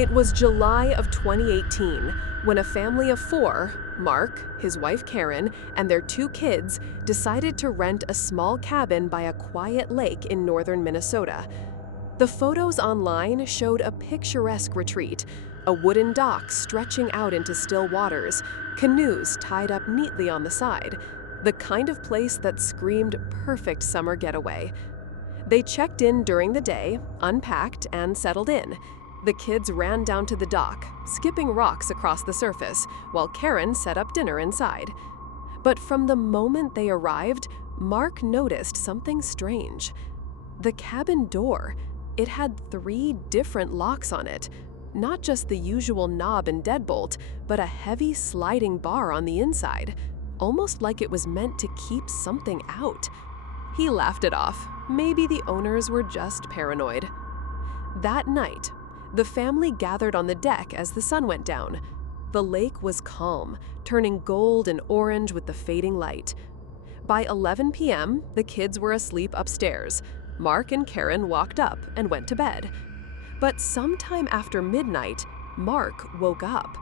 It was July of 2018 when a family of four, Mark, his wife Karen, and their two kids, decided to rent a small cabin by a quiet lake in northern Minnesota. The photos online showed a picturesque retreat, a wooden dock stretching out into still waters, canoes tied up neatly on the side, the kind of place that screamed perfect summer getaway. They checked in during the day, unpacked, and settled in. The kids ran down to the dock, skipping rocks across the surface, while Karen set up dinner inside. But from the moment they arrived, Mark noticed something strange. The cabin door, it had 3 different locks on it. Not just the usual knob and deadbolt, but a heavy sliding bar on the inside, almost like it was meant to keep something out. He laughed it off. Maybe the owners were just paranoid. That night, the family gathered on the deck as the sun went down. The lake was calm, turning gold and orange with the fading light. By 11 p.m., the kids were asleep upstairs. Mark and Karen walked up and went to bed. But sometime after midnight, Mark woke up.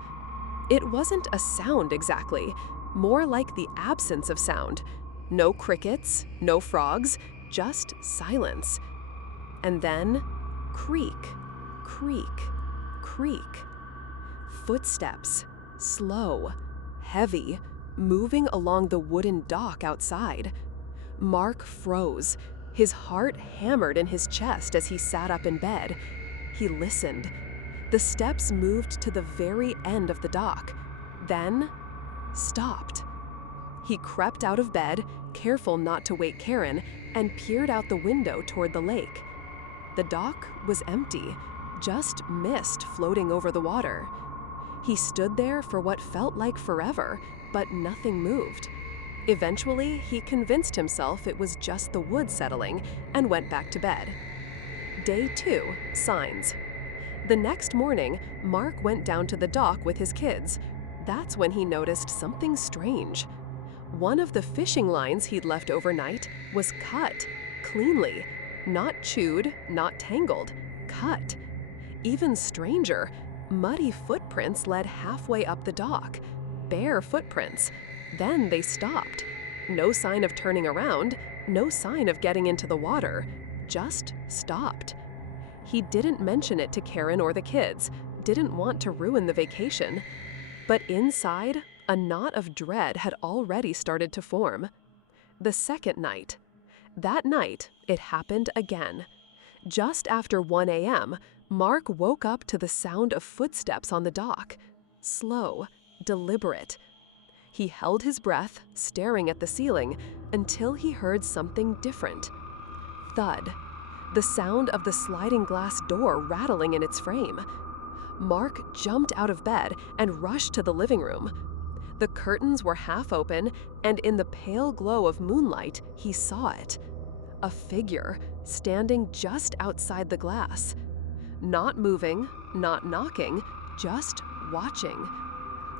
It wasn't a sound exactly, more like the absence of sound. No crickets, no frogs, just silence. And then, creak, creak, creak. Footsteps, slow, heavy, moving along the wooden dock outside. Mark froze. His heart hammered in his chest as he sat up in bed. He listened. The steps moved to the very end of the dock, then stopped. He crept out of bed, careful not to wake Karen, and peered out the window toward the lake. The dock was empty, just mist floating over the water. He stood there for what felt like forever, but nothing moved. Eventually, he convinced himself it was just the wood settling and went back to bed. Day 2, signs. The next morning, Mark went down to the dock with his kids. That's when he noticed something strange. One of the fishing lines he'd left overnight was cut, cleanly. Not chewed, not tangled, cut. Even stranger, muddy footprints led halfway up the dock. Bare footprints. Then they stopped. No sign of turning around, no sign of getting into the water. Just stopped. He didn't mention it to Karen or the kids, didn't want to ruin the vacation. But inside, a knot of dread had already started to form. The second night. That night, it happened again. Just after 1 a.m., Mark woke up to the sound of footsteps on the dock. Slow, deliberate. He held his breath, staring at the ceiling, until he heard something different. Thud. The sound of the sliding glass door rattling in its frame. Mark jumped out of bed and rushed to the living room. The curtains were half open, and in the pale glow of moonlight, he saw it. A figure, standing just outside the glass. Not moving, not knocking, just watching.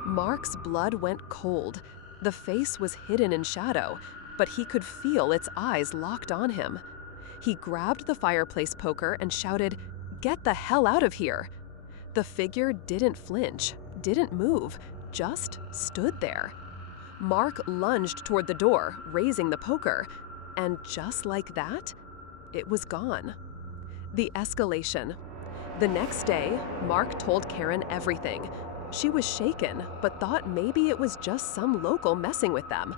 Mark's blood went cold. The face was hidden in shadow, but he could feel its eyes locked on him. He grabbed the fireplace poker and shouted, "Get the hell out of here!" The figure didn't flinch, didn't move, just stood there. Mark lunged toward the door, raising the poker, and just like that, it was gone. The escalation. The next day, Mark told Karen everything. She was shaken, but thought maybe it was just some local messing with them.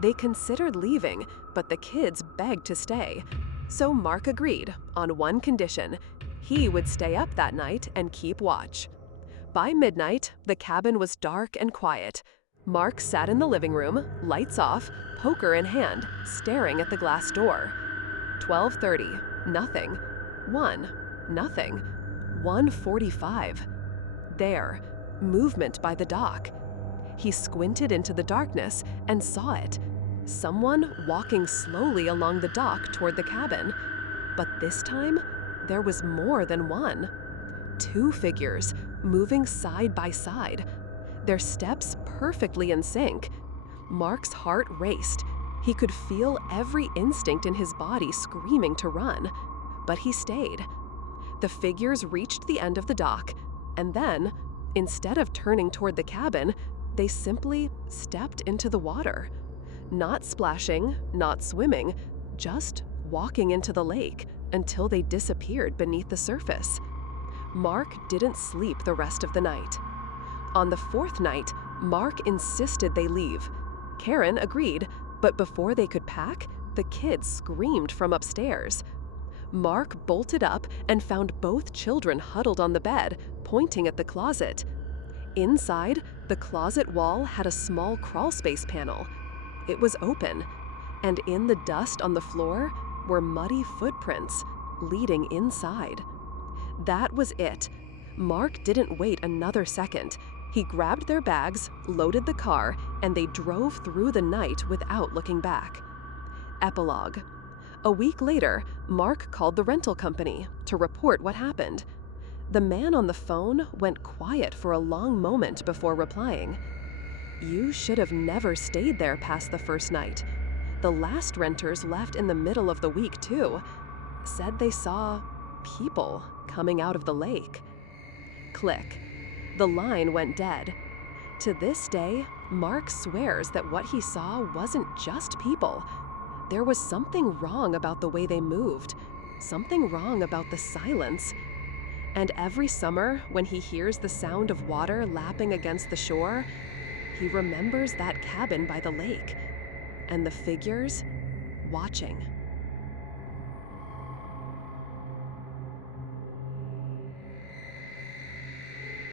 They considered leaving, but the kids begged to stay. So Mark agreed, on one condition. He would stay up that night and keep watch. By midnight, the cabin was dark and quiet. Mark sat in the living room, lights off, poker in hand, staring at the glass door. 12:30, nothing. 1, nothing. 1:45. There, movement by the dock. He squinted into the darkness and saw it. Someone walking slowly along the dock toward the cabin. But this time, there was more than one. 2 figures, moving side by side. Their steps perfectly in sync. Mark's heart raced. He could feel every instinct in his body screaming to run. But he stayed. The figures reached the end of the dock. And then, instead of turning toward the cabin, they simply stepped into the water. Not splashing, not swimming, just walking into the lake until they disappeared beneath the surface. Mark didn't sleep the rest of the night. On the fourth night, Mark insisted they leave. Karen agreed, but before they could pack, the kids screamed from upstairs. Mark bolted up and found both children huddled on the bed, pointing at the closet. Inside, the closet wall had a small crawlspace panel. It was open, and in the dust on the floor were muddy footprints leading inside. That was it. Mark didn't wait another second. He grabbed their bags, loaded the car, and they drove through the night without looking back. Epilogue. A week later, Mark called the rental company to report what happened. The man on the phone went quiet for a long moment before replying. "You should have never stayed there past the first night. The last renters left in the middle of the week too. Said they saw people coming out of the lake." Click. The line went dead. To this day, Mark swears that what he saw wasn't just people. There was something wrong about the way they moved, something wrong about the silence. And every summer, when he hears the sound of water lapping against the shore, he remembers that cabin by the lake and the figures watching.